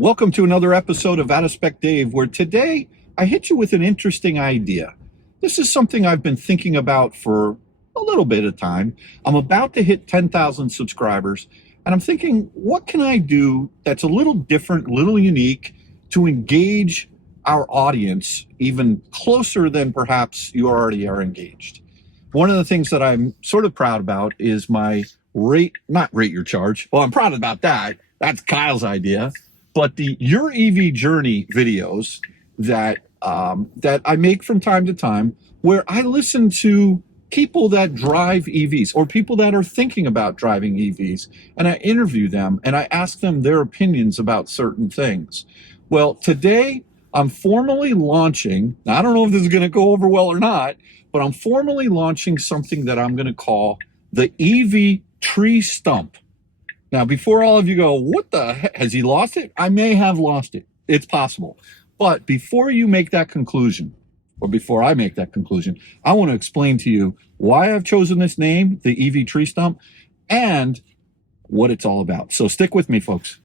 Welcome to another episode of Out of Spec Dave, where today I hit you with an interesting idea. This is something I've been thinking about for a little bit of time. I'm about to hit 10,000 subscribers, and I'm thinking, what can I do that's a little different, a little unique to engage our audience even closer than perhaps you already are engaged? One of the things that I'm sort of proud about is my not rate your charge. Well, I'm proud about that. That's Kyle's idea. But the Your EV Journey videos that I make from time to time, where I listen to people that drive EVs or people that are thinking about driving EVs, and I interview them and I ask them their opinions about certain things. Well, today I'm formally launching, now, I don't know if this is going to go over well or not, but I'm formally launching something that I'm going to call the EV Tree Stump. Now, before all of you go, what the heck? Has he lost it? I may have lost it. It's possible. But before you make that conclusion, or before I make that conclusion, I want to explain to you why I've chosen this name, the EV Tree Stump, and what it's all about. So stick with me, folks.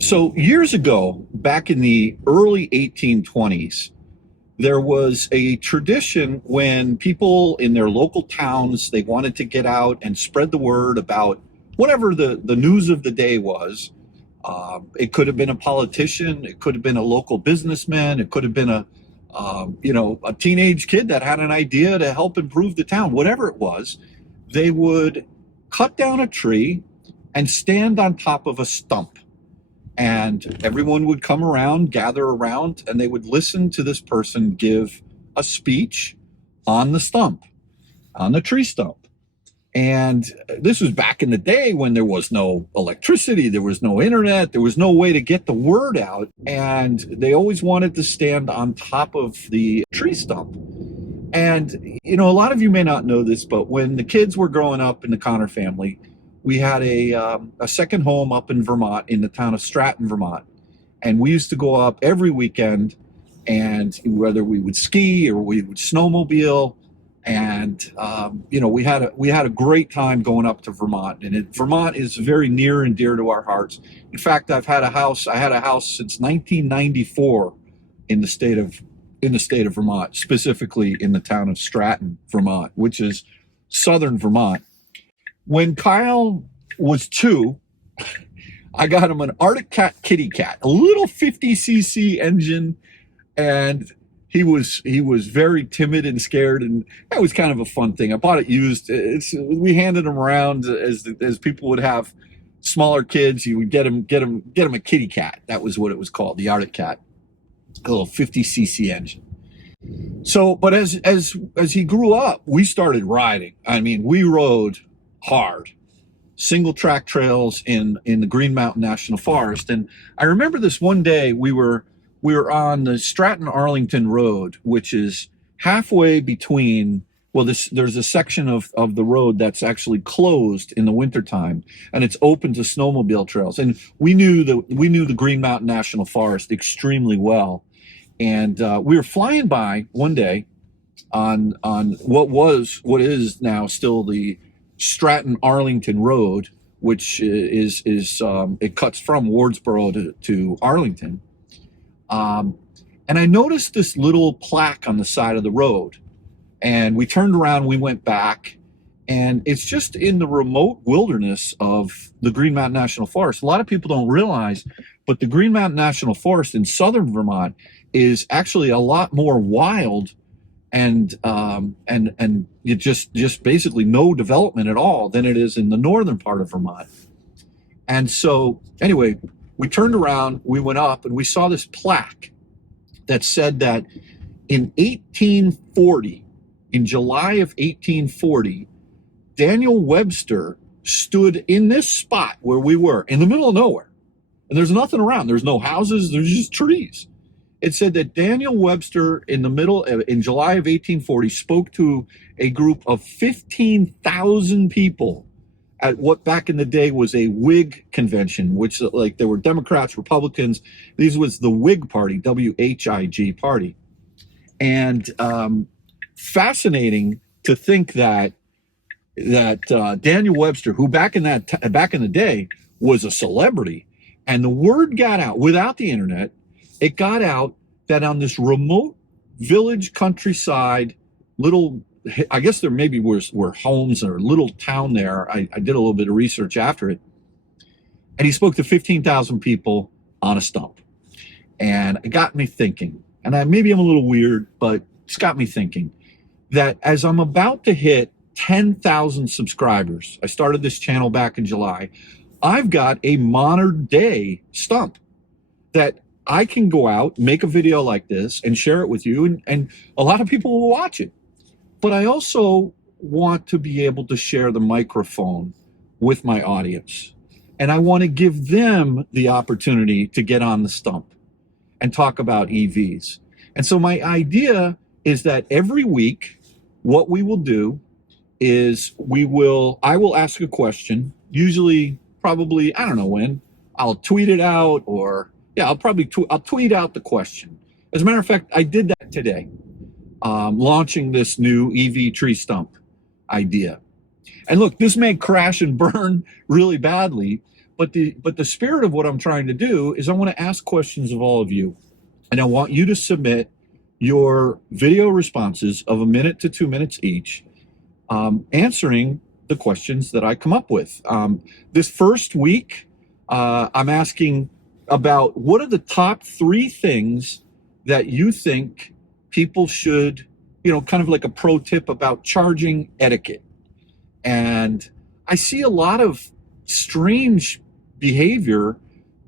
So years ago, back in the early 1820s, there was a tradition when people in their local towns, they wanted to get out and spread the word about whatever the news of the day was. It could have been a politician, it could have been a local businessman, it could have been a teenage kid that had an idea to help improve the town. Whatever it was, they would cut down a tree and stand on top of a stump. And everyone would come around, gather around, and they would listen to this person give a speech on the stump, on the tree stump. And this was back in the day when there was no electricity, there was no internet, there was no way to get the word out. And they always wanted to stand on top of the tree stump. And, a lot of you may not know this, but when the kids were growing up in the Connor family, we had a second home up in Vermont, in the town of Stratton, Vermont. And we used to go up every weekend, and whether we would ski or we would snowmobile, and we had a great time going up to Vermont. And Vermont is very near and dear to our hearts. In fact, I had a house since 1994 in the state of Vermont, specifically in the town of Stratton, Vermont, which is southern Vermont. When Kyle was 2, I got him an Arctic Cat kitty cat, a little 50cc engine, and he was very timid and scared, and that was kind of a fun thing. I bought it used. We handed him around as people would have smaller kids. You would get him a kitty cat. That was what it was called, the Arctic Cat, a little 50cc engine. So, but as he grew up, we started riding. I mean, we rode hard, single track trails in the Green Mountain National Forest. And I remember this one day we were on the Stratton Arlington Road, which is halfway between, there's a section of the road that's actually closed in the wintertime, and it's open to snowmobile trails. And we knew the Green Mountain National Forest extremely well. And we were flying by one day on what is now still the Stratton Arlington Road, which is it cuts from Wardsboro to Arlington. And I noticed this little plaque on the side of the road, and we turned around, we went back, and it's just in the remote wilderness of the Green Mountain National Forest. A lot of people don't realize, but the Green Mountain National Forest in southern Vermont is actually a lot more wild and you just basically no development at all than it is in the northern part of Vermont. And so anyway, we turned around, we went up, and we saw this plaque that said that in 1840, in July of 1840, Daniel Webster stood in this spot where we were, in the middle of nowhere. And there's nothing around. There's no houses, there's just trees. It said that Daniel Webster in July of 1840 spoke to a group of 15,000 people at what back in the day was a Whig convention, which like there were Democrats, Republicans. This was the Whig Party, W-H-I-G party. And fascinating to think that that Daniel Webster, who back in the day was a celebrity, and the word got out without the internet. It got out that on this remote village countryside, little, I guess there maybe were homes or a little town there. I did a little bit of research after it, and he spoke to 15,000 people on a stump, and it got me thinking. And maybe I'm a little weird, but it's got me thinking that as I'm about to hit 10,000 subscribers, I started this channel back in July, I've got a modern day stump that I can go out, make a video like this and share it with you, and a lot of people will watch it. But I also want to be able to share the microphone with my audience. And I want to give them the opportunity to get on the stump and talk about EVs. And so my idea is that every week, what we will do is I will ask a question, usually probably, I don't know when, I'll tweet it out, or I'll tweet out the question. As a matter of fact, I did that today, launching this new EV tree stump idea. And look, this may crash and burn really badly, but the spirit of what I'm trying to do is I want to ask questions of all of you. And I want you to submit your video responses of 1 minute to 2 minutes each, answering the questions that I come up with. This first week, I'm asking about what are the top 3 things that you think people should, kind of like a pro tip about charging etiquette. And I see a lot of strange behavior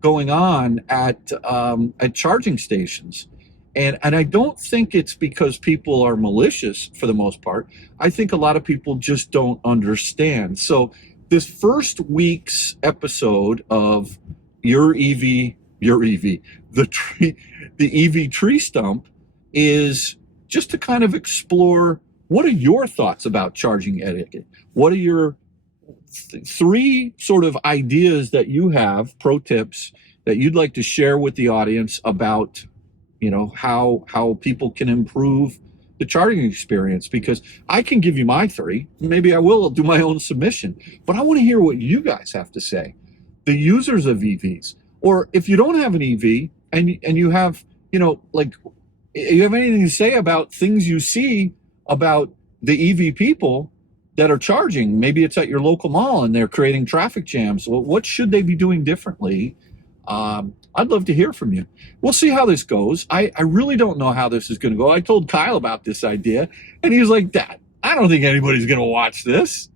going on at charging stations. And I don't think it's because people are malicious for the most part. I think a lot of people just don't understand. So this first week's episode of the EV Tree Stump is just to kind of explore, what are your thoughts about charging etiquette? What are your 3 sort of ideas that you have, pro tips, that you'd like to share with the audience about, how people can improve the charging experience? Because I can give you my 3. Maybe I will do my own submission, but I want to hear what you guys have to say, the users of EVs. Or if you don't have an EV and you have, you have anything to say about things you see about the EV people that are charging. Maybe it's at your local mall and they're creating traffic jams. Well, what should they be doing differently? I'd love to hear from you. We'll see how this goes. I really don't know how this is going to go. I told Kyle about this idea, and he was like, Dad, I don't think anybody's going to watch this.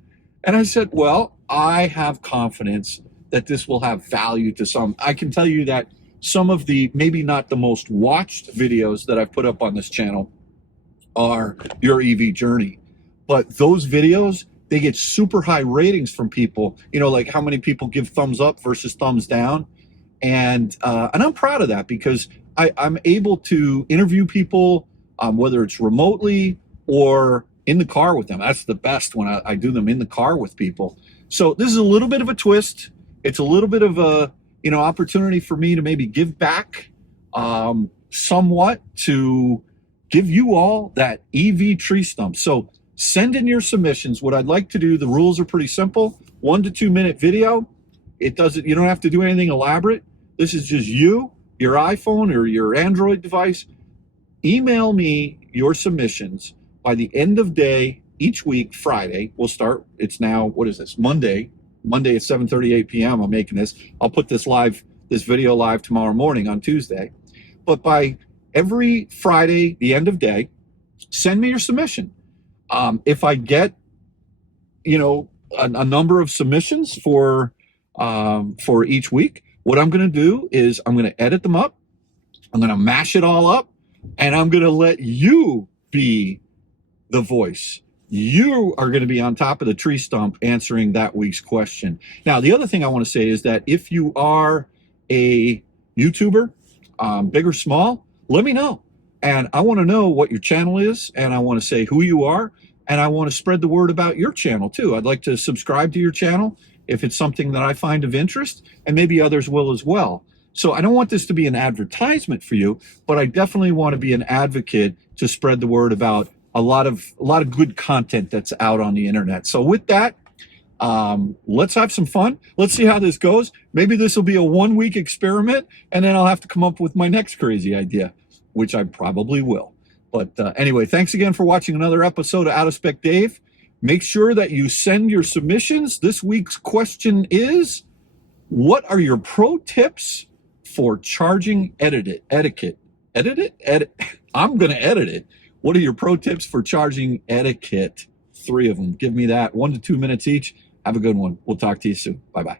And I said, well, I have confidence that this will have value to some. I can tell you that some of the, maybe not the most watched videos that I've put up on this channel are your EV journey. But those videos, they get super high ratings from people, like how many people give thumbs up versus thumbs down. And I'm proud of that, because I'm able to interview people, whether it's remotely or in the car with them. That's the best, when I do them in the car with people. So this is a little bit of a twist. It's a little bit of a, opportunity for me to maybe give back somewhat, to give you all that EV tree stump. So send in your submissions. What I'd like to do, the rules are pretty simple. 1 to 2 minute video. You don't have to do anything elaborate. This is just you, your iPhone or your Android device. Email me your submissions by the end of day each week. Friday, we'll start. It's now, what is this? Monday at 7:38 p.m. I'm making this. I'll put this video live tomorrow morning on Tuesday. But by every Friday, the end of day, send me your submission. If I get, a number of submissions for each week, what I'm going to do is I'm going to edit them up. I'm going to mash it all up, and I'm going to let you be the voice. You are going to be on top of the tree stump answering that week's question. Now, the other thing I want to say is that if you are a YouTuber, big or small, let me know. And I want to know what your channel is, and I want to say who you are, and I want to spread the word about your channel too. I'd like to subscribe to your channel if it's something that I find of interest, and maybe others will as well. So I don't want this to be an advertisement for you, but I definitely want to be an advocate to spread the word about a lot of good content that's out on the internet. So with that, let's have some fun. Let's see how this goes. Maybe this will be a 1-week experiment, and then I'll have to come up with my next crazy idea, which I probably will. But anyway, thanks again for watching another episode of Out of Spec Dave. Make sure that you send your submissions. This week's question is, what are your pro tips for charging etiquette? I'm going to edit it. What are your pro tips for charging etiquette? 3 of them. Give me that. 1 to 2 minutes each. Have a good one. We'll talk to you soon. Bye-bye.